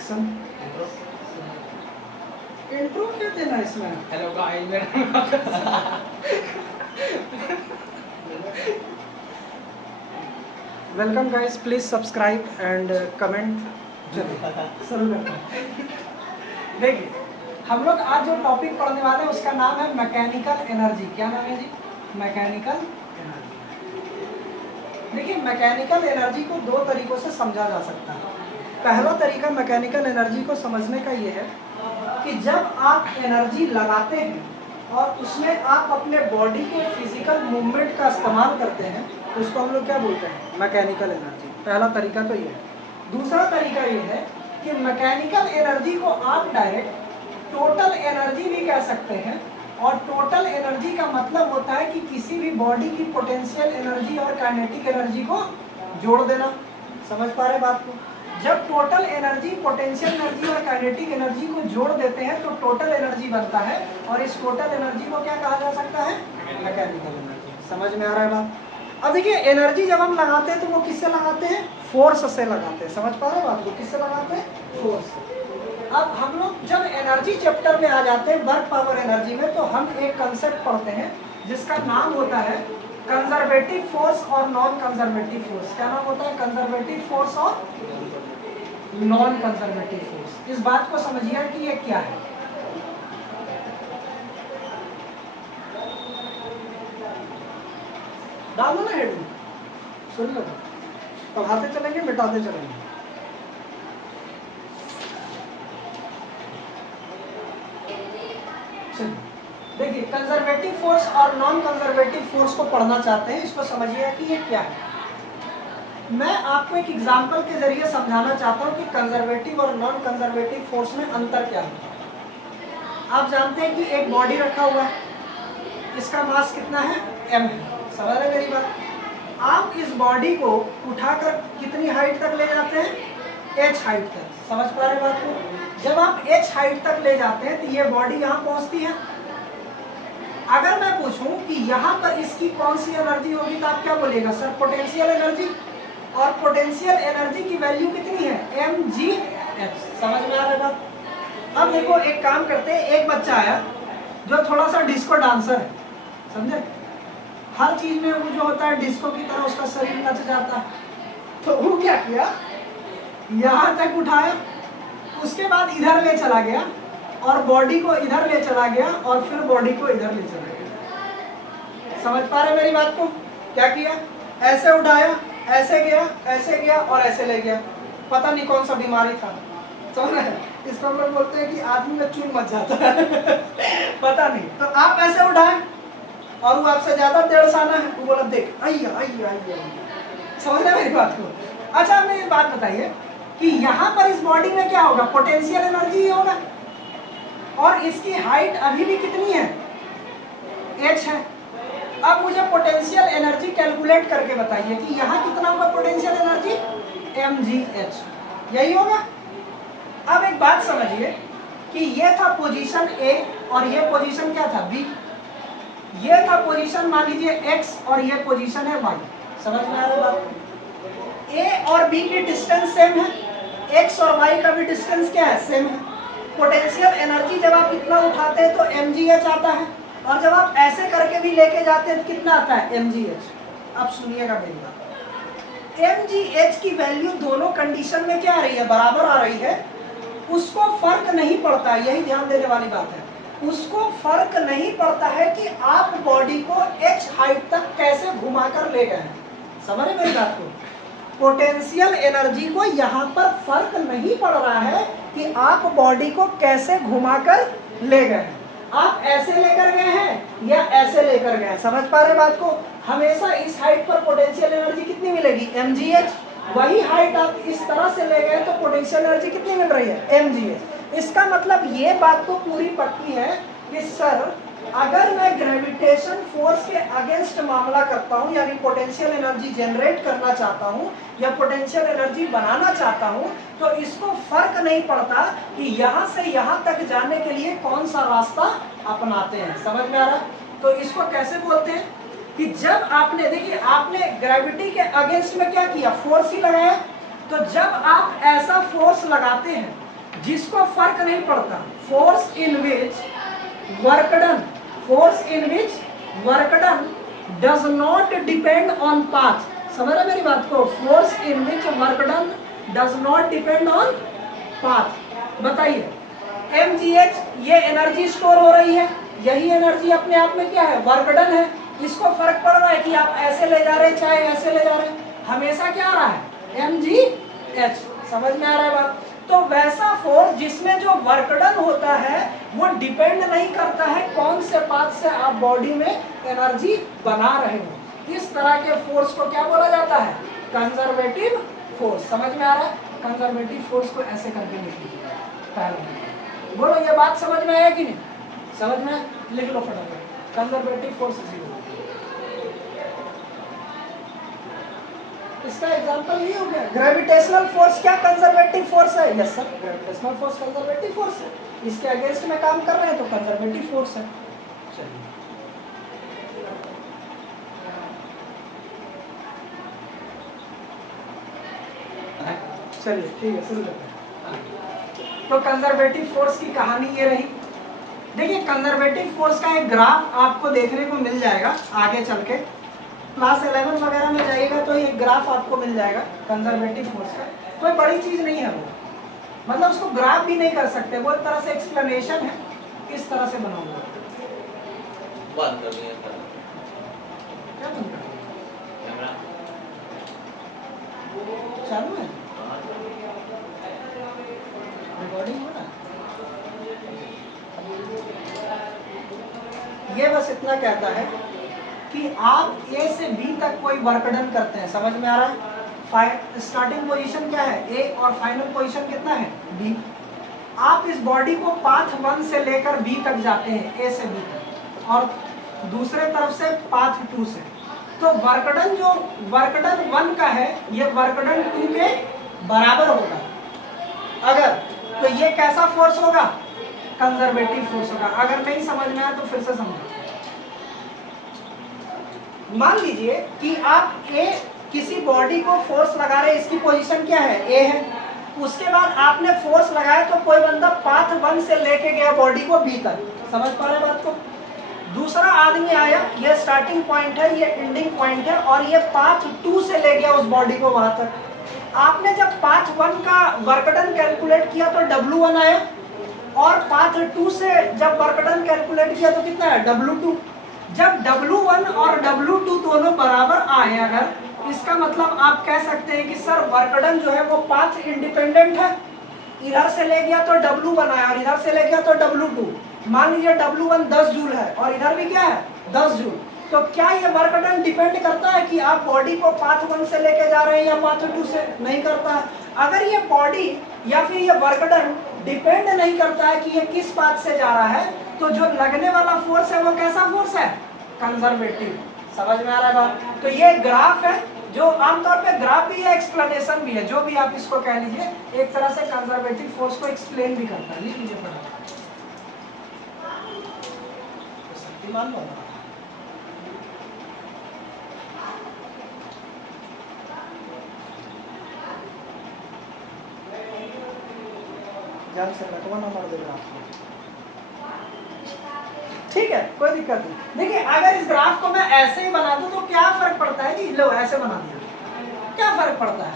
Action. Intro क्या देना है इसमें? हेलो गाइस, मेरा welcome guys, please subscribe and comment. चलिए शुरू करते हैं। देखिए, हम लोग आज जो टॉपिक पढ़ने वाले हैं उसका नाम है मैकेनिकल एनर्जी। क्या नाम है जी? Mechanical energy. देखिए, मैकेनिकल एनर्जी को दो तरीकों से समझा जा सकता है। पहला तरीका मैकेनिकल एनर्जी को समझने का ये है कि जब आप एनर्जी लगाते हैं और उसमें आप अपने बॉडी के फिजिकल मूवमेंट का इस्तेमाल करते हैं, उसको हम लोग क्या बोलते हैं? Mechanical energy. पहला तरीका तो ये है। दूसरा तरीका ये है कि मैकेनिकल एनर्जी को आप डायरेक्ट टोटल एनर्जी भी कह सकते हैं। और टोटल एनर्जी का मतलब होता है कि किसी भी बॉडी की पोटेंशियल एनर्जी और काइनेटिक एनर्जी को जोड़ देना। समझ पा रहे बात को? जब टोटल एनर्जी, पोटेंशियल एनर्जी और काइनेटिक एनर्जी को जोड़ देते हैं तो टोटल एनर्जी बनता है। और इस टोटल एनर्जी को क्या कहा जा सकता है? Mechanical energy. समझ में आ रहा है बात? अब देखिए, एनर्जी जब हम लगाते हैं तो वो किससे लगाते हैं? फोर्स से लगाते हैं। समझ पा रहे हैं बात को? किससे लगाते हैं? फोर्स से। अब हम लोग जब एनर्जी चैप्टर में आ जाते हैं, वर्क पावर एनर्जी में, तो हम एक कंसेप्ट पढ़ते हैं जिसका नाम होता है कंजर्वेटिव फोर्स और नॉन कंजर्वेटिव फोर्स। क्या नाम होता है? कंजर्वेटिव फोर्स और नॉन कंजर्वेटिव फोर्स। इस बात को समझिए कि ये क्या है। डालो ना हेड में, सुन लो। पढ़ाते चलेंगे, मिटाते चलेंगे। देखिए, कंजर्वेटिव फोर्स और नॉन कंजर्वेटिव फोर्स को पढ़ना चाहते हैं, इसको समझिए कि ये क्या है। मैं आपको एक एग्जांपल के जरिए समझाना चाहता हूँ कि कंजर्वेटिव और नॉन कंजर्वेटिव फोर्स में अंतर क्या है। आप जानते हैं कि एक बॉडी रखा हुआ है, इसका मास कितना है? m है। समझ रहे मेरी बात? आप इस बॉडी को उठाकर कितनी हाइट तक ले जाते हैं? h हाइट तक। समझ पा रहे बात को? जब आप h हाइट तक ले जाते हैं तो ये बॉडी यहाँ पहुँचती है। अगर मैं पूछूं कि यहाँ पर इसकी कौन सी एनर्जी होगी तो आप क्या बोलेगा? Sir, potential energy. और पोटेंशियल एनर्जी की वैल्यू कितनी है? mgh। समझ में आ रहा है बात? अब देखो, एक काम करते हैं। एक बच्चा आया जो थोड़ा सा डिस्को डांसर है, समझे? हर चीज में वो जो होता है डिस्को की तरह उसका शरीर नच जाता है। तो वो क्या किया? यहाँ तक उठाया, उसके बाद इधर ले चला गया और बॉडी को इधर ले चला गया और फिर बॉडी को इधर ले चला गया। समझ पा रहे मेरी बात को? क्या किया? ऐसे उठाया, ऐसे गया और ऐसे ले गया। पता नहीं कौन सा बीमारी था। समझ रहे? इसको हम लोग बोलते हैं कि आदमी में चून मच जाता है। पता नहीं। तो आप ऐसे उठाए और वो आपसे ज्यादा 1.5 साल है, वो बोला देख आइया आइया आइया। समझ रहे मेरी बात को? अच्छा, हमें एक बात बताइए कि यहाँ पर इस बॉडी में क्या होगा? पोटेंशियल एनर्जी ही होगा। और इसकी हाइट अभी भी कितनी है? h है। अब मुझे पोटेंशियल एनर्जी कैलकुलेट करके बताइए कि यहाँ कितना होगा पोटेंशियल एनर्जी? mgh। यही होगा। अब एक बात समझिए कि ये था पोजीशन A और ये पोजीशन क्या था? B। ये था पोजीशन, मान लीजिए x, और ये पोजीशन है y। समझ में आ रहा है बात? A और B की डिस्टेंस सेम है, x और y का भी डिस्टेंस क्या है? सेम है। पोटेंशियल एनर्जी जब आप इतना उठाते हैं तो mgh आता है, और जब आप ऐसे करके भी लेके जाते हैं तो कितना आता है? mgh। अब सुनिएगा मेरी बात। mgh की वैल्यू दोनों कंडीशन में क्या आ रही है? बराबर आ रही है। उसको फर्क नहीं पड़ता, यही ध्यान देने वाली बात है। उसको फर्क नहीं पड़ता है कि आप बॉडी को h हाइट तक कैसे घुमाकर ले गए हैं। समझ रहे मेरी बात को? पोटेंशियल एनर्जी को यहाँ पर फर्क नहीं पड़ रहा है कि आप बॉडी को कैसे घुमाकर ले गए हैं। आप ऐसे लेकर गए हैं या ऐसे लेकर गए हैं। समझ पा रहे बात को? हमेशा इस हाइट पर पोटेंशियल एनर्जी कितनी मिलेगी? mgh। वही हाइट आप इस तरह से ले गए तो पोटेंशियल एनर्जी कितनी मिल रही है? mgh। इसका मतलब ये बात तो पूरी पक्की है कि सर, अगर मैं ग्रेविटेशन फोर्स के अगेंस्ट मामला करता हूँ, यानी पोटेंशियल एनर्जी जनरेट करना चाहता हूँ या पोटेंशियल एनर्जी बनाना चाहता हूँ, तो इसको फर्क नहीं पड़ता कि यहाँ से यहाँ तक जाने के लिए कौन सा रास्ता अपनाते हैं। समझ में आ रहा? तो इसको कैसे बोलते हैं कि जब आपने, देखिए, आपने ग्रेविटी के अगेंस्ट में क्या किया? फोर्स ही लगाया। तो जब आप ऐसा फोर्स लगाते हैं जिसको फर्क नहीं पड़ता, force in which work done, force in which work done does not depend on path. समझ रहे मेरी बात को? Force in which work done does not depend on path. बताइए mgh ये एनर्जी स्टोर हो रही है, यही एनर्जी अपने आप में क्या है? वर्क डन है। इसको फर्क पड़ रहा है कि आप ऐसे ले जा रहे हैं चाहे ऐसे ले जा रहे हैं, हमेशा क्या आ रहा है? mgh। समझ में आ रहा है बात? तो वैसा फोर्स जिसमें जो वर्क डन होता है वो डिपेंड नहीं करता है कौन से पाथ से आप बॉडी में एनर्जी बना रहे हो। इस तरह के फोर्स को क्या बोला जाता है? Conservative force. समझ में आ रहा है? कंजर्वेटिव फोर्स को ऐसे करके लिख लीजिए पहले। बोलो ये बात समझ में आया कि नहीं? समझ में? लिख लो फटाफट, कंजर्वेटिव फोर्स जीरो। इसका एग्जांपल ये हो गया। ग्रेविटेशनल फोर्स क्या कंजर्वेटिव फोर्स है? Yes sir, gravitational force conservative force है। इसके अगेंस्ट में काम कर रहे हैं तो कंजर्वेटिव फोर्स है। चलिए चलिए ठीक है, शुरू करते हैं। तो कंजर्वेटिव फोर्स की कहानी ये रही। देखिए कंजर्वेटिव फोर्स का एक ग्राफ आपको देखने को मिल जाएगा आगे चल के, क्लास 11 वगैरह में जाइएगा तो एक ग्राफ आपको मिल जाएगा कंजर्वेटिव फोर्स का। कोई बड़ी चीज नहीं है वो, मतलब उसको ग्राफ भी नहीं कर सकते, वो एक तरह से एक्सप्लेनेशन है किस तरह से बना हुआ। बंद कर दिया था क्या बंद कर कैमरा चालू है? रिकॉर्डिंग हो रहा है? ये बस इतना कहता है कि आप ए से बी तक कोई वर्क डन करते हैं। समझ में आ रहा है? स्टार्टिंग पोजीशन क्या है? ए और फाइनल पोजीशन कितना है? बी। आप इस बॉडी को पाथ 1 से लेकर बी तक जाते हैं, ए से बी तक, और दूसरे तरफ से पाथ 2 से। तो वर्कडन जो वर्कडन 1 का है ये वर्कडन 2 के बराबर होगा अगर, तो ये कैसा फोर्स होगा? कंजर्वेटिव फोर्स होगा। अगर नहीं समझ में आया तो फिर से समझो। मान लीजिए कि आप ए किसी बॉडी को फोर्स लगा रहे हैं, इसकी पोजीशन क्या है? ए है। उसके बाद आपने फोर्स लगाया तो कोई बंदा पाथ 1 से लेके गया बॉडी को बी तक। समझ पा रहे बात को? दूसरा आदमी आया, ये स्टार्टिंग पॉइंट है, ये एंडिंग पॉइंट है, और ये पाथ 2 से ले गया उस बॉडी को वहां तक। आपने जब पाथ 1 का वर्कडन कैलकुलेट किया तो W1 आया, और पाथ 2 से जब वर्कडन कैलकुलेट किया तो कितना है? W2। जब W1 और W2 दोनों बराबर आए अगर, इसका मतलब आप कह सकते हैं कि सर वर्कडन जो है वो पाथ इंडिपेंडेंट है। इधर से ले गया तो W1 आया और इधर से ले गया तो W2। मान लीजिए W1 10 जूल है और इधर भी क्या है? 10 जूल। तो क्या ये वर्कडन डिपेंड करता है कि आप बॉडी को पाथ 1 से लेके जा रहे हैं या पाथ 2 से? नहीं करता है। अगर ये बॉडी या फिर ये वर्कडन डिपेंड नहीं करता है कि ये किस पाथ से जा रहा है, तो जो लगने वाला फोर्स है वो कैसा फोर्स है? कंजर्वेटिव। समझ में आ रहा है बात? तो ये ग्राफ है जो आमतौर पे ग्राफ भी है, एक्सप्लेनेशन भी है, जो भी आप इसको कह लीजिए, एक तरह से कंजर्वेटिव फोर्स को एक्सप्लेन भी करता है। लिख लीजिए फटाफट। शक्तिमान लो ध्यान से रखो नंबर दे ग्राफ। ठीक है, कोई दिक्कत नहीं। देखिए अगर इस ग्राफ को मैं ऐसे ही बना दूं तो क्या फर्क पड़ता है? जी लो ऐसे बना दिया, क्या फर्क पड़ता है?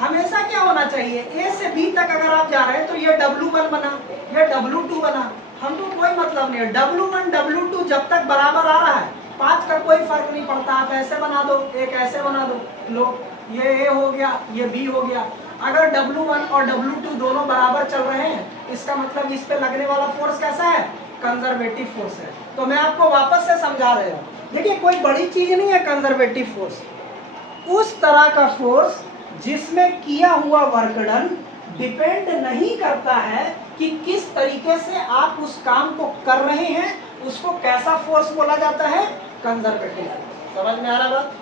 हमेशा क्या होना चाहिए? ए से बी तक अगर आप जा रहे हैं तो ये W1 बना, ये W2 बना, हमको कोई मतलब नहीं है। W1 W2 जब तक बराबर आ रहा है, पाथ का कोई फर्क नहीं पड़ता। आप ऐसे बना दो, एक ऐसे बना दो, लो ये ए हो गया, ये बी हो गया। अगर W1 और W2 दोनों बराबर चल रहे हैं, इसका मतलब इस पे लगने वाला फोर्स कैसा है? कंजर्वेटिव फोर्स है। तो मैं आपको वापस से समझा रहा हूँ। देखिए कोई बड़ी चीज नहीं है कंजर्वेटिव फोर्स। उस तरह का फोर्स जिसमें किया हुआ वर्कडन डिपेंड नहीं करता है कि किस तरीके से आप उस काम को कर रहे हैं, उसको कैसा फोर्स बोला जाता है? कंजर्वेटिव। समझ में आ रहा बात?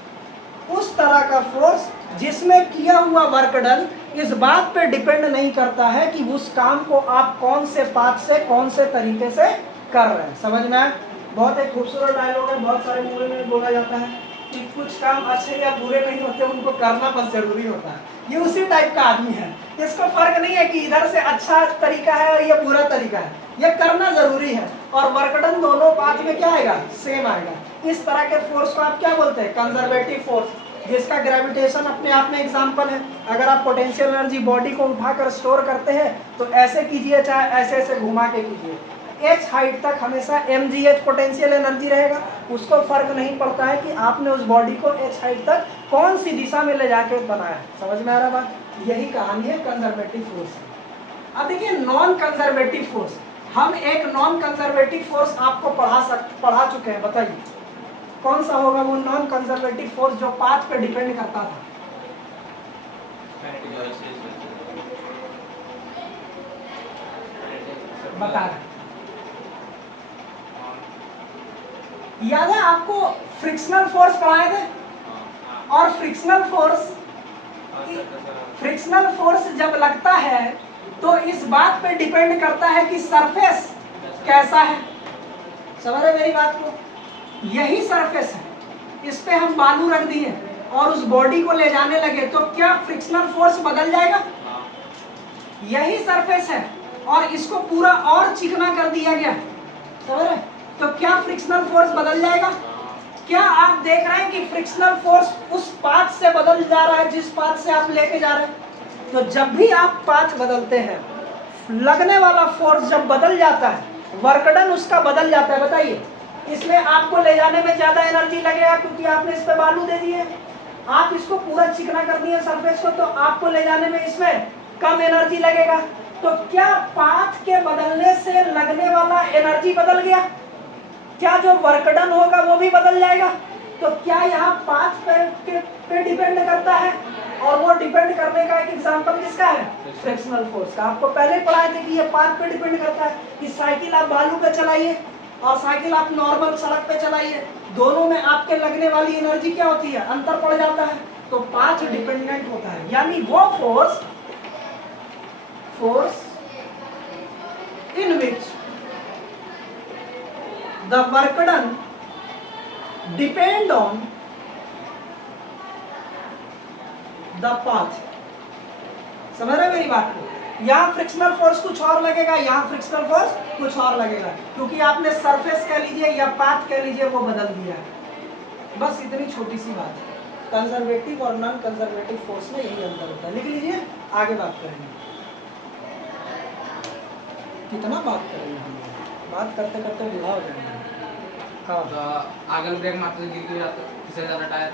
उस तरह का फोर्स जिसमें किया हुआ वर्कडन इस बात पे डिपेंड नहीं करता है कि उस काम को आप कौन से पाथ से, कौन से तरीके से कर रहे हैं। समझ में आया? बहुत एक खूबसूरत डायलॉग है, बहुत सारे मूवी में बोला जाता है। कि कुछ काम अच्छे या बुरे नहीं होते, उनको करना बस जरूरी होता है। ये उसी टाइप का आदमी है। इसको फर्क नहीं है कि इधर से अच्छा तरीका है और ये बुरा तरीका है, ये करना जरूरी है। और वर्क डन दोनों पाथ में क्या आएगा, सेम आएगा। इस तरह के फोर्स को आप क्या बोलते हैं, कंजर्वेटिव फोर्स, जिसका ग्रेविटेशन अपने आप में एग्जाम्पल है। अगर आप पोटेंशियल एनर्जी बॉडी को उठाकर स्टोर करते हैं तो ऐसे कीजिए, चाहे ऐसे ऐसे घुमा के कीजिए, h हाइट तक हमेशा mgh पोटेंशियल एनर्जी रहेगा। उसको फर्क नहीं पड़ता है कि आपने उस बॉडी को h हाइट तक कौन सी दिशा में ले जाके बनाया है। समझ में आ रहा बात? यही कहानी है कंजर्वेटिव फोर्स। अब देखिए नॉन कंजर्वेटिव फोर्स, हम एक नॉन कंजर्वेटिव फोर्स आपको पढ़ा चुके हैं। बताइए कौन सा होगा वो नॉन कंजर्वेटिव फोर्स जो पाथ पे डिपेंड करता था? बता रहे याद है आपको फ्रिक्शनल फोर्स पढ़ाए थे? और फ्रिक्शनल फोर्स जब लगता है तो इस बात पे डिपेंड करता है कि सरफेस कैसा है। समझ रहे मेरी बात को? यही सरफेस है, इस पे हम बालू रख दिए और उस बॉडी को ले जाने लगे तो क्या फ्रिक्शनल फोर्स बदल जाएगा? यही सरफेस है और इसको पूरा और चिकना कर दिया गया, समझ रहे? तो क्या फ्रिक्शनल फोर्स बदल जाएगा? क्या आप देख रहे हैं कि फ्रिक्शनल फोर्स उस पाथ से बदल जा रहा है जिस पाथ से आप लेके जा रहे हैं? तो जब भी आप पाथ बदलते हैं, लगने वाला फोर्स जब बदल जाता है, वर्क डन उसका बदल जाता है। बताइए, इसमें आपको ले जाने में ज्यादा एनर्जी लगेगा क्योंकि आपने इस पे बालू दे दिए। आप इसको पूरा चिकना कर दिए सरफेस को, तो आपको ले जाने में इसमें कम एनर्जी लगेगा। तो क्या पाथ के बदलने से लगने वाला एनर्जी बदल गया? क्या जो वर्क डन होगा वो भी बदल जाएगा? तो क्या यहाँ पाथ पे डिपेंड करता है? और वो डिपेंड करने का एक एग्जांपल किसका है? फ्रिक्शनल फोर्स का। आपको पहले पढ़ाए थे कि ये पाथ पे डिपेंड करता है कि साइकिल आप बालू पे चलाइए और साइकिल आप नॉर्मल सड़क पे चलाइए, दोनों में आपके लगने वाली एनर्जी क्या होती है, अंतर पड़ जाता है। तो पाथ डिपेंडेंट होता है, यानी वो force in which the work done depend on the path। समझ रहे मेरी बात को? यहाँ फ्रिक्शनल फोर्स कुछ और लगेगा, यहाँ फ्रिक्शनल फोर्स कुछ और लगेगा, क्योंकि आपने सरफेस कह लीजिए या पाथ कह लीजिए वो बदल दिया है। बस इतनी छोटी सी बात है। कंजर्वेटिव और नॉन कंजर्वेटिव फोर्स में यही अंतर होता है। लिख लीजिए, आगे बात करेंगे। कितना बात करेंगे हम, बात करते करते बुढ़ा हो जाएंगे। हाँ, तो आगे ब्रेक मारते गिर क्यों जाते, किससे ज़्यादा टायर?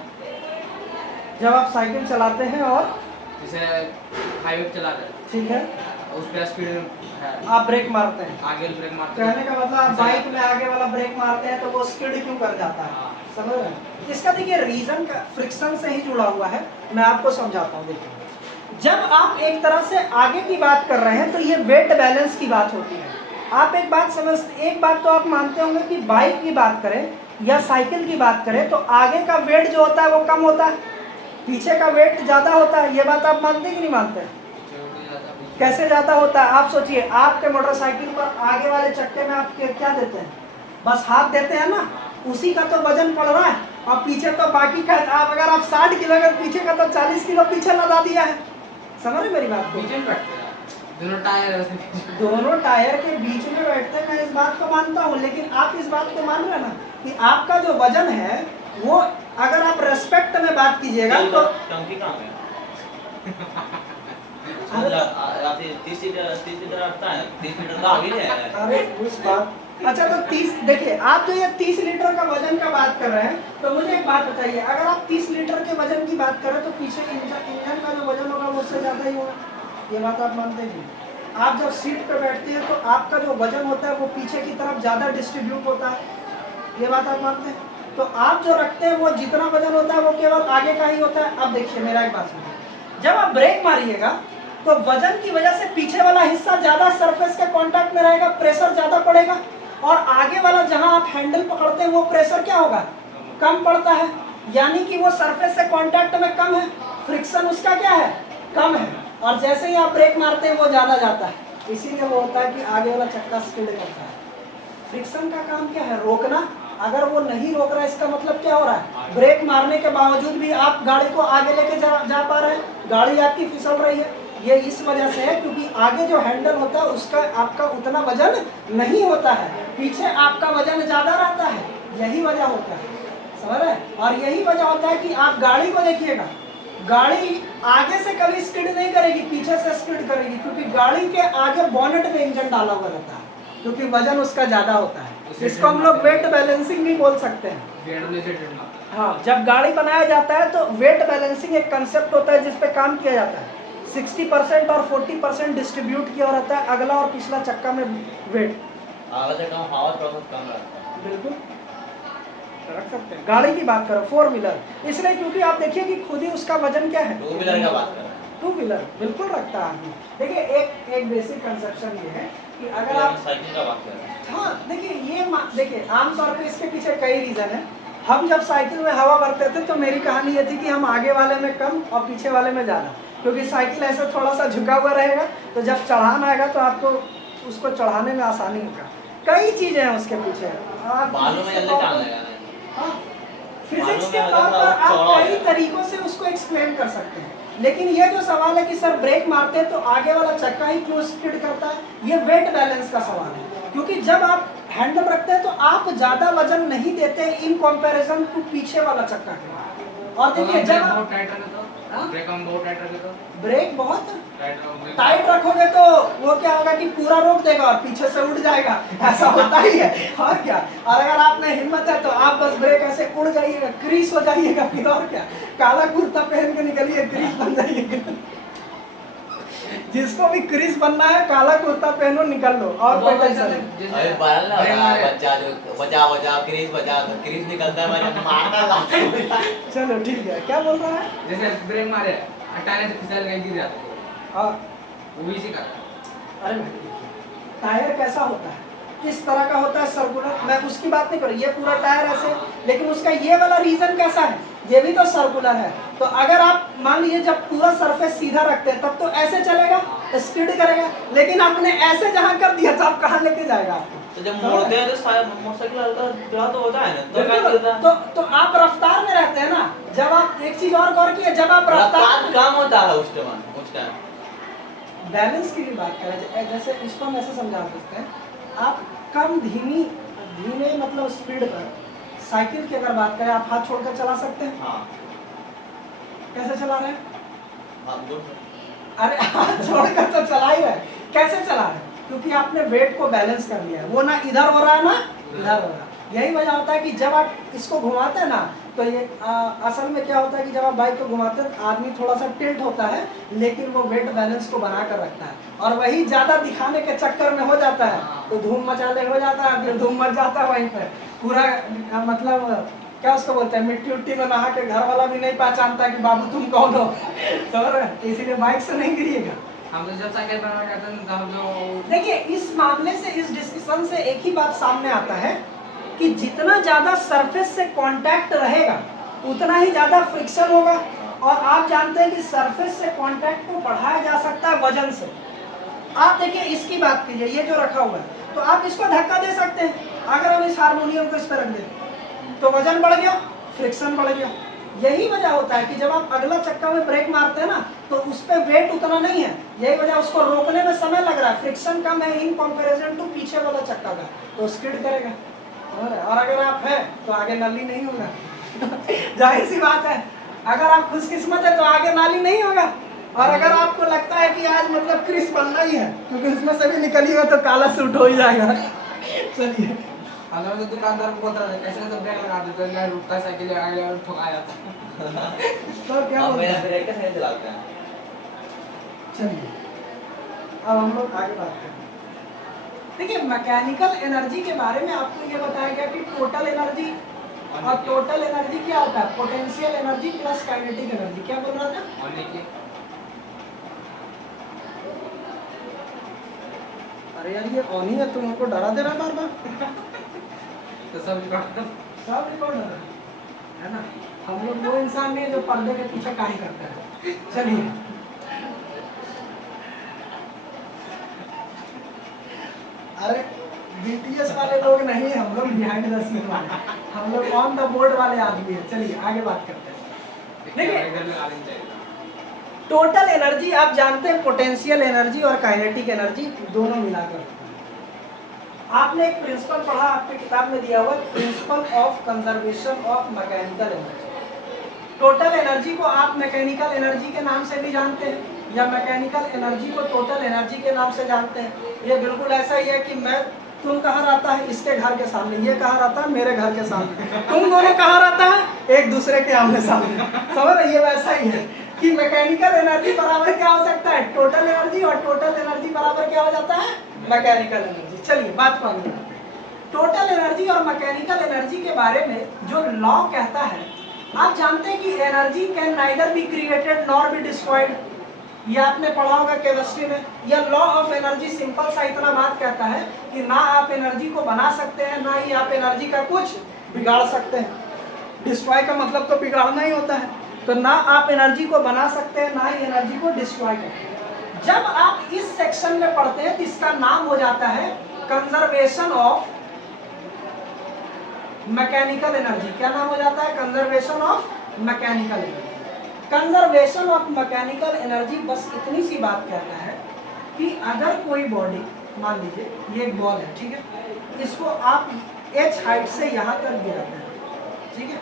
जब आप साइकिल चलाते हैं और जैसे हाईवे पे चला रहे हैं, ठीक है, उस पर स्पीड है, आप ब्रेक मारते हैं, आगे ब्रेक मारते हैं। कहने का मतलब आप बाइक में आगे वाला ब्रेक मारते हैं तो वो स्किड क्यों कर जाता है? हाँ। समझ रहे हैं? इसका देखिए रीजन का फ्रिक्शन से ही जुड़ा हुआ है। मैं आपको समझाता हूँ। देखिए, जब आप एक तरह से आगे की बात कर रहे हैं तो ये वेट बैलेंस की बात होती है। आप एक बात तो आप मानते होंगे कि बाइक की बात करें या साइकिल की बात करें तो आगे का वेट जो होता है वो कम होता है, पीछे का वेट ज्यादा होता है। ये बात आप मानते कि नहीं मानते? कैसे ज्यादा होता है? आप सोचिए, आपके मोटरसाइकिल पर आगे वाले चक्के में आप क्या देते हैं? बस हाथ देते हैं ना, उसी का तो वजन पड़ रहा है। और पीछे तो बाकी का, आप अगर आप 60 किलो का पीछे का तो 40 किलो पीछे लगा दिया है। समझ रहे मेरी बात को? बीच में बैठते हैं, दोनों टायर के बीच में बैठते हैं, मैं इस बात को मानता हूँ। लेकिन आप इस बात को मान रहे हैं ना कि आपका जो वजन है वो, अगर आप रेस्पेक्ट में बात कीजिएगा तो टंकी कहाँ है? 30 लीटर आता है, 30 लीटर का आगे है। अरे उस बात, अच्छा तो 30, देखिए आप जो ये 30 लीटर का वजन का बात कर रहे हैं तो मुझे एक बात बताइए, अगर आप 30 लीटर के वजन की बात करें तो पीछे इंजन का जो वजन होगा वो उससे ज़्यादा ही होगा। ये बात आप मानते हैं? आप जब सीट पे बैठते हैं तो आपका जो वजन होता है वो पीछे की तरफ ज़्यादा डिस्ट्रीब्यूट होता है। ये बात आप मानते हैं? तो आप जो रखते हैं वो जितना वजन होता है वो केवल आगे का ही होता है। अब देखिए मेरा एक बात सुनिए, जब आप ब्रेक मारिएगा तो वजन की वजह से पीछे वाला हिस्सा ज़्यादा सरफेस के कांटेक्ट में रहेगा, प्रेशर ज़्यादा पड़ेगा, और आगे वाला जहां आप हैंडल पकड़ते हैं वो प्रेशर क्या होगा, कम पड़ता है। यानी कि वो सरफेस से कांटेक्ट में कम है, फ्रिक्शन उसका क्या है, कम है। और जैसे ही आप ब्रेक मारते हैं वो ज़्यादा जाता है, इसीलिए वो होता है कि आगे वाला चक्का स्किड करता है। फ्रिक्शन का काम क्या है, रोकना अगर वो नहीं रोक रहा है इसका मतलब क्या हो रहा है, ब्रेक मारने के बावजूद भी आप गाड़ी को आगे लेके जा पा रहे हैं, गाड़ी आपकी फिसल रही है। ये इस वजह से है क्योंकि आगे जो हैंडल होता है उसका आपका उतना वजन नहीं होता है, पीछे आपका वजन ज़्यादा रहता है, यही वजह होता है, समझ रहे हैं। और यही वजह होता है कि आप गाड़ी को देखिएगा, गाड़ी आगे से कभी स्किड नहीं करेगी, पीछे से स्किड करेगी, क्योंकि गाड़ी के आगे बॉनेट में इंजन डाला हुआ रहता है, क्योंकि वजन उसका ज़्यादा होता है। इसको हम लोग वेट बैलेंसिंग भी बोल सकते हैं। हाँ, जब गाड़ी बनाया जाता है तो वेट बैलेंसिंग एक कंसेप्ट होता है जिस पे काम किया जाता है। 60% और 40% डिस्ट्रीब्यूट किया रहता है अगला और पिछला चक्का में वेट। आगे से कम हवा प्रोसेस कम रहता है। बिल्कुल रख सकते हैं। गाड़ी की बात करो, 4 व्हीलर, इसलिए क्योंकि आप देखिए कि खुद ही उसका वजन क्या है, 2 व्हीलर का बात कर रहे हैं। 2 व्हीलर बिल्कुल रखता है आदमी। देखिए एक बेसिक कंसेप्शन ये है कि अगर हम आप साइकिल का बात कर रहे हैं। हाँ देखिए देखिए आमतौर पे इसके पीछे कई रीज़न है। हम जब साइकिल में हवा भरते थे तो मेरी कहानी ये थी कि हम आगे वाले में कम और पीछे वाले में ज़्यादा, क्योंकि साइकिल ऐसे थोड़ा सा झुका हुआ रहेगा तो जब चढ़ान आएगा तो आपको उसको चढ़ाने में आसानी होगा। कई चीज़ें हैं उसके पीछे। बालों में जल्दी टांग लगा हाँ, फिजिक्स के तौर पर आप कई तरीकों से उसको एक्सप्लेन कर सकते हैं, लेकिन ये जो सवाल है कि सर ब्रेक मारते हैं तो आगे वाला चक्का ही क्यों स्किड करता है, ये वेट बैलेंस का सवाल है। क्योंकि जब आप हैंडल रखते हैं तो आप ज़्यादा वजन नहीं देते इन कंपैरिजन टू पीछे वाला चक्का के। और देखिए जब आप ब्रेक बहुत टाइट रखोगे तो वो क्या होगा कि पूरा रोक देगा और पीछे से उड़ जाएगा, ऐसा होता ही है। और क्या, और अगर आप में हिम्मत है तो आप बस ब्रेक ऐसे उड़ जाइएगा, क्रीस हो जाइएगा, फिर और क्या, काला कुर्ता पहन के निकलिए, क्रीस बन जाइएगा। जिसको भी क्रीस बनना है काला कुर्ता पहनो, निकल लो और कोई टेंशन नहीं। अरे बाल ना बचा क्रीज बचा तो क्रीज निकलता है, मैंने मारना चलो ठीक है, क्या बोल रहा है? जैसे ब्रेक मारे टायर से फिसल गए, गिर जाते हैं, हाँ वो भी इसी का। अरे भाई टायर कैसा होता है, किस तरह का होता है, सर्कुलर, मैं उसकी बात नहीं कर रही, ये पूरा टायर ऐसे, लेकिन उसका ये वाला रीजन कैसा है, ये भी तो सर्कुलर है। तो अगर आप मान लीजिए जब पूरा सरफेस सीधा रखते हैं तब तो ऐसे चलेगा, स्किड करेगा, लेकिन आपने ऐसे जहाँ कर दिया तो आप कहाँ लेके जाएगा आपको? तो जब मोड़ते हैं तो शायद मोटरसाइकिल हल्का तो होता है ना, तो क्या होता है? तो आप रफ्तार में रहते हैं ना। जब आप एक चीज और गौर किए, जब आप रफ्तार कम होता है उस टाइम बैलेंस की भी बात करें, जैसे इसको हम ऐसे समझा सकते हैं, आप कम धीमे मतलब स्पीड पर साइकिल की अगर बात करें, आप हाथ छोड़कर चला सकते हैं। हाँ, कैसे चला रहे हैं? आप दो अरे हाथ छोड़कर तो चला ही रहे, कैसे चला रहे हैं? क्योंकि आपने वेट को बैलेंस कर लिया है, वो ना इधर हो रहा है ना इधर हो रहा है। यही वजह होता है कि जब आप इसको घुमाते हैं ना तो ये असल में क्या होता है कि जब आप बाइक को घुमाते हैं आदमी थोड़ा सा टिल्ट होता है, लेकिन वो वेट बैलेंस को बना कर रखता है, और वही ज़्यादा दिखाने के चक्कर में हो जाता है तो धूम मचाने हो जाता है, फिर धूम मच जाता है वहीं पर पूरा, मतलब क्या उसको बोलते हैं, मिट्टी उट्टी में नहा के घर वाला भी नहीं पहचानता कि बाबू तुम कौन हो। तो इसीलिए बाइक से नहीं गिरिएगा। हम तो जब साइकिल बनवा करते हैं तब जो देखिए इस मामले से, इस डिस्कशन से एक ही बात सामने आता है कि जितना ज़्यादा सरफेस से कांटेक्ट रहेगा उतना ही ज़्यादा फ्रिक्शन होगा, और आप जानते हैं कि सरफेस से कांटेक्ट को बढ़ाया जा सकता है वजन से। आप देखिए इसकी बात कीजिए, ये जो रखा हुआ है तो आप इसको धक्का दे सकते हैं, अगर हम इस हारमोनियम को इस पर रख दें तो वजन बढ़ गया, फ्रिक्शन बढ़ गया। यही वजह होता है कि जब आप अगला चक्का में ब्रेक मारते हैं ना तो उस पर वेट उतना नहीं है, यही वजह उसको रोकने में समय लग रहा है, फ्रिक्शन कम है इन कंपैरिजन टू पीछे वाला चक्का का, तो स्किड करेगा। और अगर आप है तो आगे नाली नहीं होगा। जाहिर सी बात है, अगर आप खुशकिस्मत है तो आगे नाली नहीं होगा, और अगर आपको लगता है कि आज मतलब क्रिस बनना ही है क्योंकि उसमें से भी निकलिएगा तो काला सूट हो ही जाएगा। चलिए अगर तो दुकानदार को पता है कैसे तो ब्रेक लगा देते हैं, रुकता है साइकिल आगे और ठुका जाता है। तो क्या अब बोलते मेरा हैं? ब्रेक कैसे चलाते हैं? चलिए अब हम लोग आगे बात करें। देखिए मैकेनिकल एनर्जी के बारे में आपको ये बताया गया कि टोटल एनर्जी, और टोटल एनर्जी क्या होता है, potential energy plus kinetic energy. क्या बोल रहा था? और देखिए अरे यार ये ऑन ही है, तुम हमको डरा दे रहा बार बार। तो सब रिकॉर्ड सब रिकॉर्ड है ना, हम लोग वो इंसान नहीं है जो पर्दे के पीछे काम करता है। चलिए अरे बीटीएस वाले लोग नहीं, हम लोग बिहाइंड द सीन वाले, हम लोग ऑन द बोर्ड वाले आदमी हैं। चलिए आगे बात करते हैं। देखिए इधर लगा लेना चाहिए। टोटल एनर्जी आप जानते हैं, पोटेंशियल एनर्जी और काइनेटिक एनर्जी दोनों मिलाकर। आपने एक प्रिंसिपल पढ़ा, आपकी किताब में दिया हुआ principle of conservation of mechanical energy. Total energy को आप मैकेनिकल एनर्जी के नाम से भी जानते हैं या मैकेनिकल एनर्जी को टोटल एनर्जी के नाम से जानते हैं। ये बिल्कुल ऐसा ही है कि मैं, तुम कहाँ रहता है, इसके घर के सामने, ये कहाँ रहता है, मेरे घर के सामने, तुम दोनों कहाँ रहता है, एक दूसरे के आमने सामने। समझ रहे, ये वैसा ही है कि मैकेनिकल एनर्जी बराबर क्या हो सकता है, टोटल एनर्जी, और टोटल एनर्जी बराबर क्या हो जाता है, मैकेनिकल एनर्जी। चलिए बात को आगे बढ़ाते हैं। टोटल एनर्जी और मैकेनिकल एनर्जी के बारे में जो लॉ कहता है, आप जानते हैं कि energy can neither be created nor be destroyed. ये आपने पढ़ा होगा केमिस्ट्री में। यह लॉ ऑफ एनर्जी सिंपल सा इतना बात कहता है कि ना आप एनर्जी को बना सकते हैं, ना ही आप एनर्जी का कुछ बिगाड़ सकते हैं। डिस्ट्रॉय का मतलब तो बिगाड़ना ही होता है, तो ना आप एनर्जी को बना सकते हैं, ना ही एनर्जी को डिस्ट्रॉय करते हैं। जब आप इस सेक्शन में पढ़ते हैं तो इसका नाम हो जाता है कंजर्वेशन ऑफ मैकेनिकल एनर्जी। क्या नाम हो जाता है, conservation of mechanical energy. Conservation of mechanical energy बस इतनी सी बात कहता है कि अगर कोई बॉडी, मान लीजिए ये एक बॉल है, ठीक है, इसको आप h हाइट से यहाँ तक गिराते हैं, ठीक है,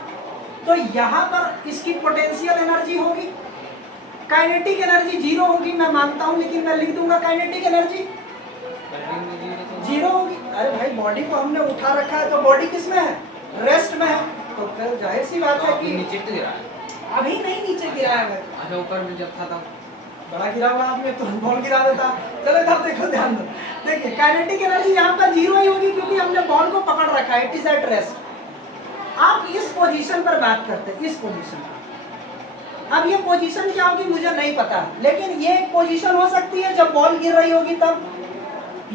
तो यहाँ पर इसकी पोटेंशियल एनर्जी होगी, काइनेटिक एनर्जी जीरो होगी, मैं मानता हूँ, लेकिन मैं लिख दूंगा काइनेटिक एनर्जी जीरो होगी। अरे भाई बॉडी को हमने उठा रखा है, तो बॉडी किस में है, रेस्ट में है, तो फिर जाहिर सी बात है कि नीचे तो गिरा है। अभी नहीं नीचे गिराया है। अच्छा ऊपर में जब था तब बड़ा गिरा हुआ आपने, तो बॉल गिरा देता। चलो तब देखो, ध्यान दो, देखिए काइनेटिक एनर्जी यहाँ पर जीरो ही होगी क्योंकि हमने बॉल को पकड़ रखा है, इट इज एट रेस्ट। आप इस पोजीशन पर बात करते हैं, इस पोजीशन पर। अब ये पोजीशन क्या होगी मुझे नहीं पता, लेकिन ये एक पोजीशन हो सकती है जब बॉल गिर रही होगी तब।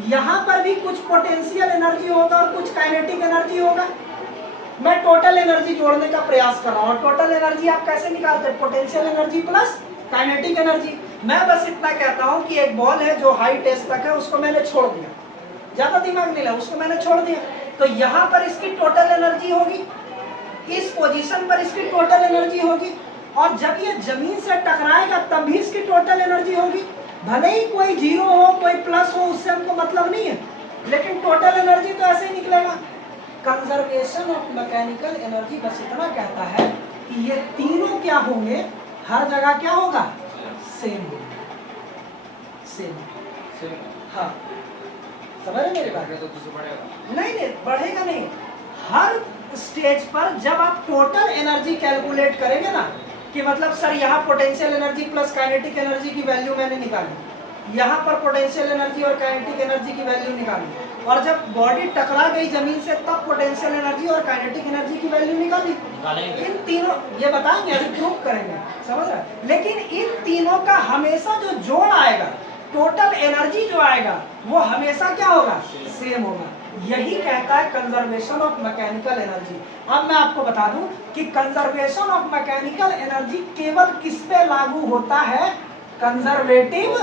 यहाँ पर भी कुछ पोटेंशियल एनर्जी होगा और कुछ काइनेटिक एनर्जी होगा। मैं टोटल एनर्जी जोड़ने का प्रयास कर रहा हूँ, और टोटल एनर्जी आप कैसे निकालते हैं, potential energy plus kinetic energy. मैं बस इतना कहता हूँ कि एक बॉल है जो हाइट h तक है, उसको मैंने छोड़ दिया, ज्यादा दिमाग नहीं लगा, उसको मैंने छोड़ दिया, तो यहाँ पर इसकी टोटल एनर्जी होगी, इस पोजीशन पर इसकी टोटल एनर्जी होगी, और जब ये जमीन से टकराएगा तब भी इसकी टोटल एनर्जी होगी। भले ही कोई जीरो हो कोई प्लस हो, उससे हमको मतलब नहीं है, लेकिन टोटल एनर्जी तो ऐसे ही निकलेगा। कंजर्वेशन ऑफ मैकेनिकल एनर्जी बस इतना कहता है कि ये तीनों क्या होंगे, हर जगह क्या होगा, सेम होगा, सेम। हाँ समझ रहे मेरी बात, तो दूसरा बढ़ेगा नहीं बढ़ेगा नहीं। हर स्टेज पर जब आप टोटल एनर्जी कैलकुलेट करेंगे ना, कि मतलब सर यहाँ potential energy plus kinetic energy की वैल्यू मैंने निकाली, यहाँ पर पोटेंशियल एनर्जी और काइनेटिक एनर्जी की वैल्यू निकाली, और जब बॉडी टकरा गई जमीन से तब पोटेंशियल एनर्जी और काइनेटिक एनर्जी की वैल्यू निकाली। इन तीनों ये बताएंगे, अभी प्रूव करेंगे, समझ रहे हैं? लेकिन इन तीनों का हमेशा जो जोड़ आएगा, टोटल एनर्जी जो आएगा, वो हमेशा क्या होगा, सेम होगा। यही कहता है कंजर्वेशन ऑफ मैकेनिकल एनर्जी। अब मैं आपको बता दूं कि कंजर्वेशन ऑफ मैकेनिकल एनर्जी केवल किस पे लागू होता है, कंजर्वेटिव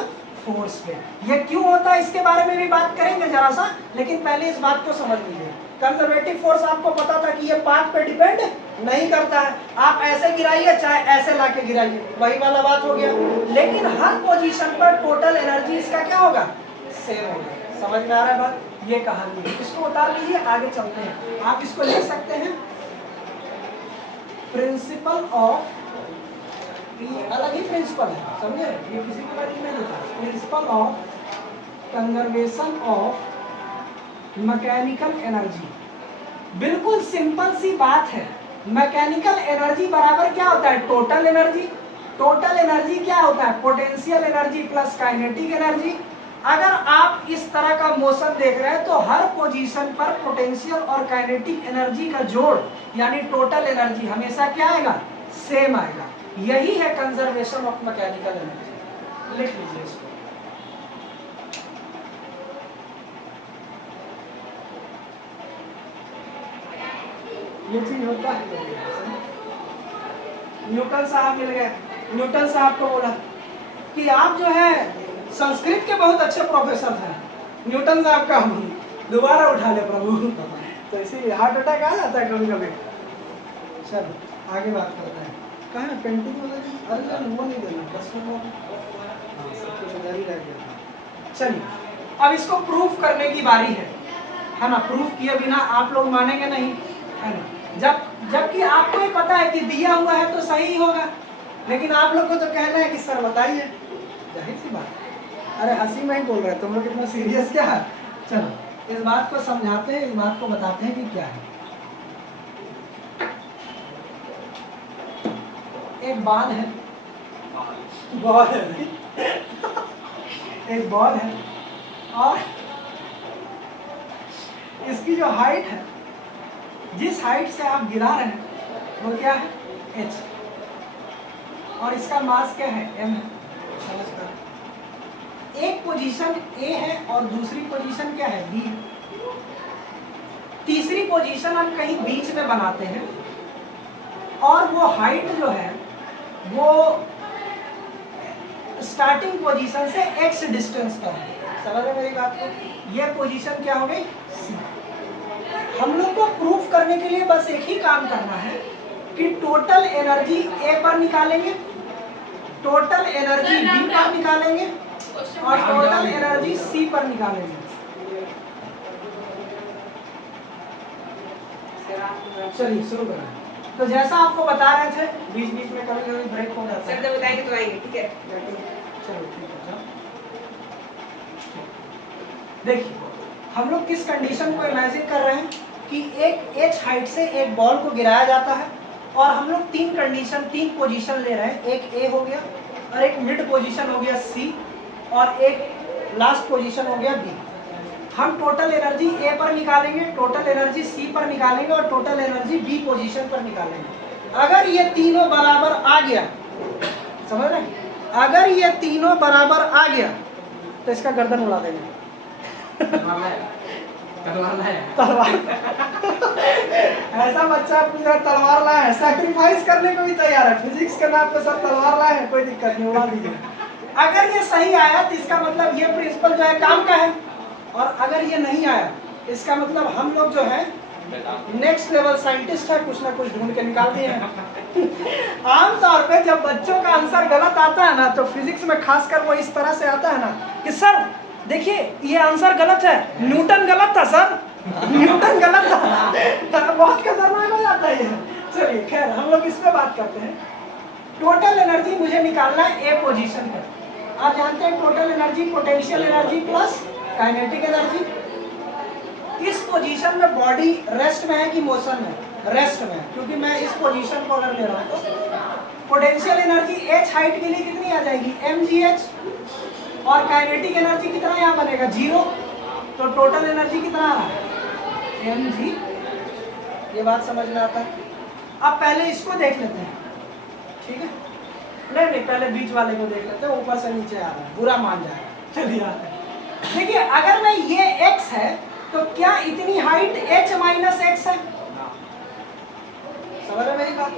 फोर्स पे। ये क्यों होता है इसके बारे में भी बात करेंगे जरा सा, लेकिन पहले इस बात को समझ लीजिए। कंजर्वेटिव फोर्स आपको पता था कि ये पाथ पे डिपेंड नहीं करता है, आप ऐसे गिराइए चाहे ऐसे लाके गिराइए, वही वाला बात हो गया। लेकिन हर पोजीशन पर टोटल एनर्जी इसका क्या होगा, सेम होगा। समझ में आ रहा है बात? ये कहानी है, इसको उतार लीजिए, आगे चलते हैं। आप इसको लिख सकते हैं प्रिंसिपल ऑफ, अलग ही प्रिंसिपल है, समझे, ये किसी को नहीं लिखा, principle of conservation of mechanical energy. बिल्कुल सिंपल सी बात है, मैकेनिकल एनर्जी बराबर क्या होता है, टोटल एनर्जी। टोटल एनर्जी क्या होता है, potential energy plus kinetic energy. अगर आप इस तरह का मोशन देख रहे हैं तो हर पोजीशन पर पोटेंशियल और काइनेटिक एनर्जी का जोड़ यानी टोटल एनर्जी हमेशा क्या आएगा, सेम आएगा। यही है कंजर्वेशन ऑफ मैकेनिकल एनर्जी। लिख लीजिए इसको। ये चीज होता है। न्यूटन साहब मिल गए, न्यूटन साहब को बोला कि आप जो है संस्कृत के बहुत अच्छे प्रोफेसर हैं। न्यूटन साहब का दोबारा उठा ले प्रभु। तो ऐसे हार्ट अटैक आ जाता है कभी कभी। चलो आगे बात करते हैं। कहाँ है पेंटिंग वाला जी? अरे यार वो नहीं देना, बस वो हाँ सब कुछ इधर ही रह गया था। चलिए अब इसको प्रूफ करने की बारी है ना। प्रूफ किए बिना आप लोग मानेंगे नहीं, है ना। जबकि आपको ही पता है कि दिया हुआ है तो सही होगा, लेकिन आप लोग को तो कहना है कि सर बताइए। जाहिर सी बात, अरे हंसी में ही बोल रहे हैं, तुम लोग इतना सीरियस क्या है। चलो इस बात को समझाते हैं, इस बात को बताते हैं कि क्या है। एक बॉल है, बॉल है एक बॉल है और इसकी जो हाइट है, जिस हाइट से आप गिरा रहे हैं वो क्या है? h, और इसका मास क्या है? m है। एक पोजीशन A है और दूसरी पोजीशन क्या है? B। तीसरी पोजीशन हम कहीं बीच में बनाते हैं और वो हाइट जो है वो स्टार्टिंग पोजीशन से x डिस्टेंस पर है। समझ रहे मेरी बात को? ये पोजीशन क्या हो गई? C। हम लोग को प्रूफ करने के लिए बस एक ही काम करना है कि टोटल एनर्जी A पर निकालेंगे, टोटल एनर्जी B पर निकालेंगे और टोटल एनर्जी C पर निकालेंगे। चलिए शुरू करें। तो जैसा आपको बता रहे थे, बीच बीच में कभी कभी ब्रेक हो जाता है। सर जब बताएंगे तो आएंगे, ठीक है? चलो ठीक है। देखिए हम लोग किस कंडीशन को इमेजिन कर रहे हैं कि एक h हाइट से एक बॉल को गिराया जाता है और हम लोग तीन कंडीशन, तीन पोजीशन ले रहे हैं। एक A हो गया और एक मिड पोजीशन हो गया C और एक लास्ट पोजीशन हो गया B। हम टोटल एनर्जी A पर निकालेंगे, टोटल एनर्जी C पर निकालेंगे और टोटल एनर्जी B पोजीशन पर निकालेंगे। अगर ये तीनों बराबर आ गया, समझ रहे हैं? अगर ये तीनों बराबर आ गया तो इसका गर्दन उड़ा देंगे। तलवार ऐसा बच्चा पूरा तलवार लाया है, सैक्रिफाइस करने को भी तैयार है। फिजिक्स के नाम पे सब तलवार लाए हैं, कोई दिक्कत नहीं, उड़ा दीजिए। अगर ये सही आया तो इसका मतलब ये प्रिंसिपल जो है काम का है, और अगर ये नहीं आया इसका मतलब हम लोग जो है नेक्स्ट लेवल साइंटिस्ट है, कुछ ना कुछ ढूंढ के निकाल दिए हैं। आमतौर पे जब बच्चों का आंसर गलत आता है ना, तो फिजिक्स में खासकर वो इस तरह से आता है ना कि सर देखिए ये आंसर गलत है, न्यूटन गलत था सर, न्यूटन गलत था। बहुत खतरनाक हो जाता है ये। चलिए खैर हम लोग इस पे बात करते हैं। टोटल एनर्जी मुझे निकालना है ए पोजीशन पर। आप जानते हैं total energy potential energy plus kinetic energy. इस पोजीशन में बॉडी रेस्ट में है कि मोशन में? रेस्ट में, क्योंकि मैं इस पोजीशन को अगर ले रहा हूँ तो पोटेंशियल एनर्जी h हाइट के लिए कितनी आ जाएगी? mgh। और काइनेटिक एनर्जी कितना यहाँ बनेगा? 0। तो टोटल एनर्जी कितना आ रहा है? mg। ये बात समझ में आता है? अब पहले इसको देख लेते हैं, ठीक है? नहीं पहले बीच वाले को देख लेते हैं, ऊपर से नीचे आ रहा है, बुरा मान जाएगा। चलिए आते हैं। देखिए अगर मैं ये x है तो क्या इतनी हाइट h माइनस x है? समझ रहे मेरी बात?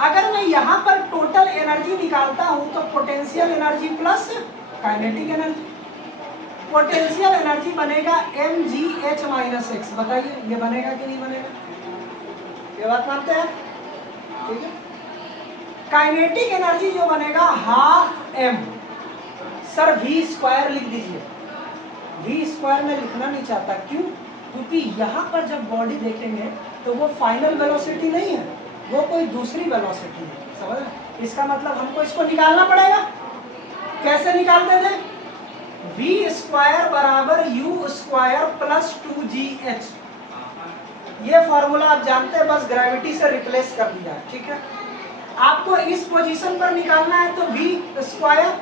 अगर मैं यहाँ पर टोटल एनर्जी निकालता हूँ तो potential energy plus kinetic energy, potential energy बनेगा mgh माइनस x। बताइए ये बनेगा कि नहीं बनेगा? ये बात मानते हैं? ठीक है। काइनेटिक एनर्जी जो बनेगा half m। Sir v square लिख दीजिए। v स्क्वायर में लिखना नहीं चाहता, क्यों? क्योंकि यहाँ पर जब बॉडी देखेंगे तो वो फाइनल वेलोसिटी नहीं है, वो कोई दूसरी वेलोसिटी है। समझ रहे? इसका मतलब हमको इसको निकालना पड़ेगा। कैसे निकालते थे? v स्क्वायर बराबर u स्क्वायर प्लस 2gh। ये फॉर्मूला आप जानते हैं, बस ग्रेविटी से रिप्लेस कर दिया, ठीक है? आपको इस पोजीशन पर निकालना है तो v स्क्वायर,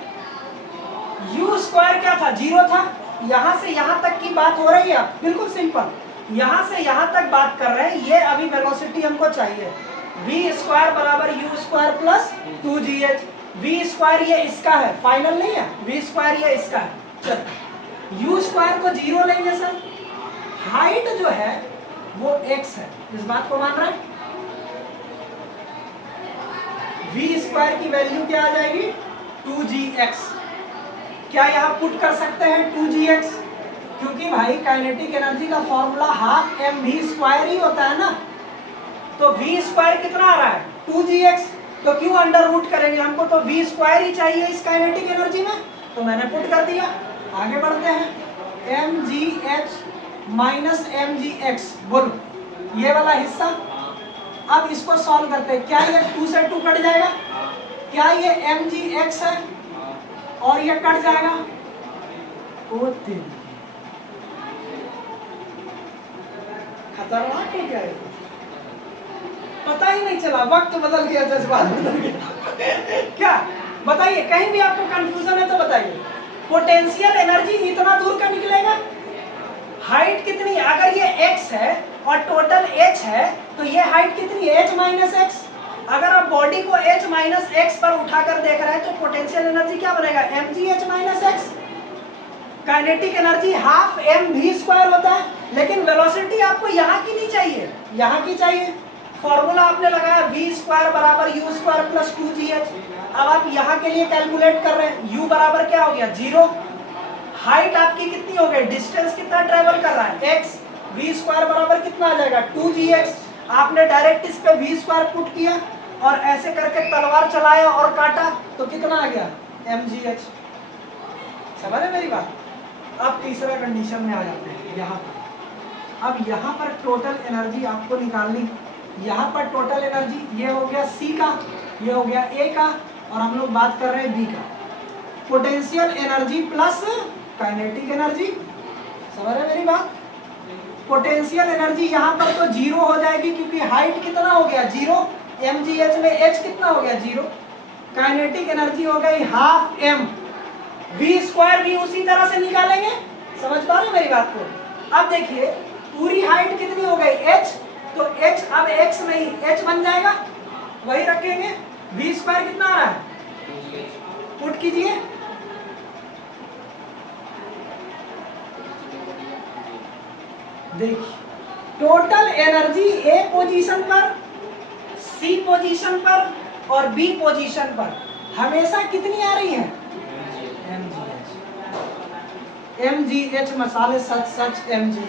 u स्क्वायर क्या था? 0 था। यहाँ से यहाँ तक की बात हो रही है, बिल्कुल सिंपल। यहाँ से यहाँ तक बात कर रहे हैं, ये अभी वेलोसिटी हमको चाहिए। v स्क्वायर बराबर u square plus 2gh। v square ये इसका है, फाइनल नहीं है। v स्क्वायर ये इसका है। चलो u स्क्वायर को 0 लेंगे सर। हाइट जो है वो x है, इस बात को मान रहे हैं? v स्क्वायर की वैल्यू क्या आ जाएगी? 2gx। क्या यहाँ पुट कर सकते हैं 2gx? क्योंकि भाई काइनेटिक एनर्जी का formula half M V square ही होता है ना, तो वी स्क्वायर कितना आ रहा है 2gx, तो क्यों अंडर रूट करेंगे, हमको तो वी स्क्वायर ही चाहिए इस काइनेटिक एनर्जी में, तो मैंने पुट कर दिया। आगे बढ़ते हैं, mgh माइनस mgx, बोलो ये वाला हिस्सा। अब इसको सॉल्व करते हैं, क्या ये 2 से 2 कट जाएगा, क्या ये mgx है और ये कट जाएगा, ओ तेरी खतरनाक है क्या है, पता ही नहीं चला, वक्त बदल गया, जज्बात बदल गया क्या बताइए, कहीं भी आपको कंफ्यूजन है तो बताइए। पोटेंशियल एनर्जी इतना दूर का निकलेगा, हाइट कितनी, अगर ये x है और टोटल h है तो ये हाइट कितनी है h माइनस एक्स। अगर आप बॉडी को h माइनस एक्स पर उठाकर देख रहे हैं तो पोटेंशियल एनर्जी क्या बनेगा mgh minus X. Kinetic energy half M V square होता है, लेकिन वेलोसिटी आपको यहाँ की नहीं चाहिए, यहाँ की चाहिए। फॉर्मूला आपने लगाया वी स्क्वायर बराबर यू स्क्वायर प्लस 2gh। अब आप यहाँ के लिए कैलकुलेट कर रहे हैं, u बराबर क्या हो गया 0, हाइट आपकी कितनी हो गई, डिस्टेंस कितना ट्रेवल कर रहा है x, वी स्क्वायर बराबर कितना आ जाएगा 2gx। आपने डायरेक्ट इस पे वी स्क्वायर पुट किया और ऐसे करके तलवार चलाया और काटा तो कितना आ गया mgh। समझ रहे मेरी बात। अब तीसरा कंडीशन में आ जाते हैं यहाँ पर। अब यहाँ पर टोटल एनर्जी आपको निकालनी, यहाँ पर टोटल एनर्जी ये हो गया C का, ये हो गया A का, और हम लोग बात कर रहे हैं B का। Potential energy plus kinetic energy, समझ रहे मेरी बात। पोटेंशियल एनर्जी यहाँ पर तो 0 हो जाएगी क्योंकि हाइट कितना हो गया 0, mgh में h कितना हो गया 0। काइनेटिक एनर्जी हो गई हाफ m, वी स्क्वायर भी उसी तरह से निकालेंगे, समझ पा रहे मेरी बात को। अब देखिए पूरी हाइट कितनी हो गई h, तो h अब x नहीं h बन जाएगा, वही रखेंगे। वी स्क्वायर कितना आ रहा है, पुट कीजिए, देखिए टोटल एनर्जी A पोजीशन पर, C पोजीशन पर और B पोजीशन पर हमेशा कितनी आ रही है mgh मसाले सच सच mgh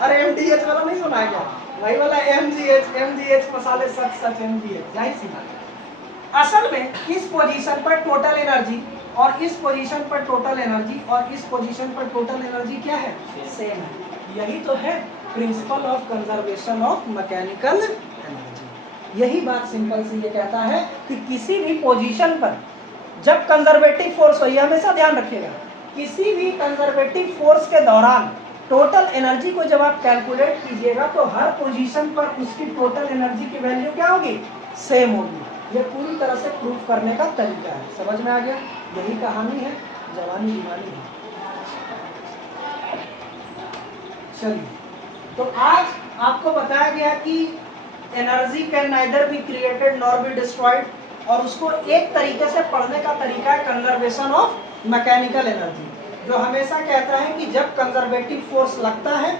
अरे mdh वाला नहीं सुना क्या, वही वाला mgh मसाले सच सच mgh, यही सीखा। असल में इस पोजीशन पर टोटल एनर्जी और इस पोजीशन पर टोटल एनर्जी और इस पोजीशन पर टोटल एनर्जी क्या है, सेम है। यही तो है principle of conservation of mechanical energy. यही बात सिंपल सी ये कहता है कि किसी भी पोजीशन पर जब कंजर्वेटिव फोर्स हो, ये हमेशा ध्यान रखिएगा, किसी भी कंजर्वेटिव फोर्स के दौरान टोटल एनर्जी को जब आप कैलकुलेट कीजिएगा तो हर पोजीशन पर उसकी टोटल एनर्जी की वैल्यू क्या होगी, सेम होगी। ये पूरी तरह से प्रूफ करने का तरीका है, समझ में आ गया। यही कहानी है, जवानी दीवानी है। चलिए, तो आज आपको बताया गया कि energy can neither be created nor be destroyed, और उसको एक तरीके से पढ़ने का तरीका है कंजर्वेशन ऑफ मैकेनिकल एनर्जी, जो हमेशा कहता है कि जब कंजर्वेटिव फोर्स लगता है।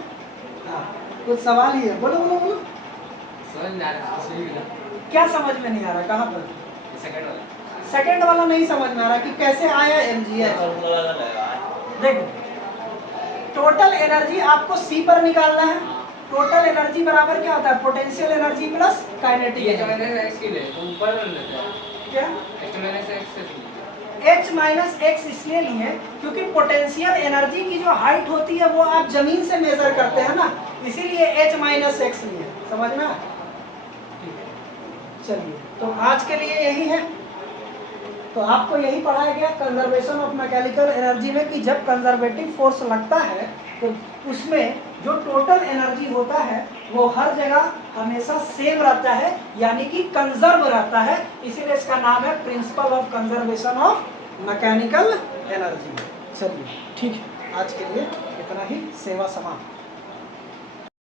हाँ, कुछ सवाल ही है, बोलो बोलो बोलो। समझ नहीं आ रहा, क्या समझ में नहीं आ रहा, कहाँ पर सेकंड वाला नहीं समझ में आ रहा कि कैसे आया mgh। देखो टोटल एनर्जी आपको C पर निकालना है। टोटल एनर्जी बराबर क्या होता है, पोटेंशियल एनर्जी प्लस काइनेटिक ये जो एनर्जी। मैंने एक्स की ले तो ऊपर रख लेते हैं, क्या एक्स माइनस एक्स से h माइनस एक्स इसलिए लिए क्योंकि पोटेंशियल एनर्जी की जो हाइट होती है वो आप जमीन से मेजर करते हैं ना, इसीलिए h माइनस एक्स लिए। समझ में आया? चलिए, तो आज के लिए यही है। तो आपको यही पढ़ाया गया कंजर्वेशन ऑफ मैकेनिकल एनर्जी में कि जब कंजर्वेटिव फोर्स लगता है तो उसमें जो टोटल एनर्जी होता है वो हर जगह हमेशा सेम रहता है, यानी कि कंजर्व रहता है। इसीलिए इसका नाम है principle of conservation of mechanical energy. चलिए ठीक है, आज के लिए इतना ही। सेवा समाप्त।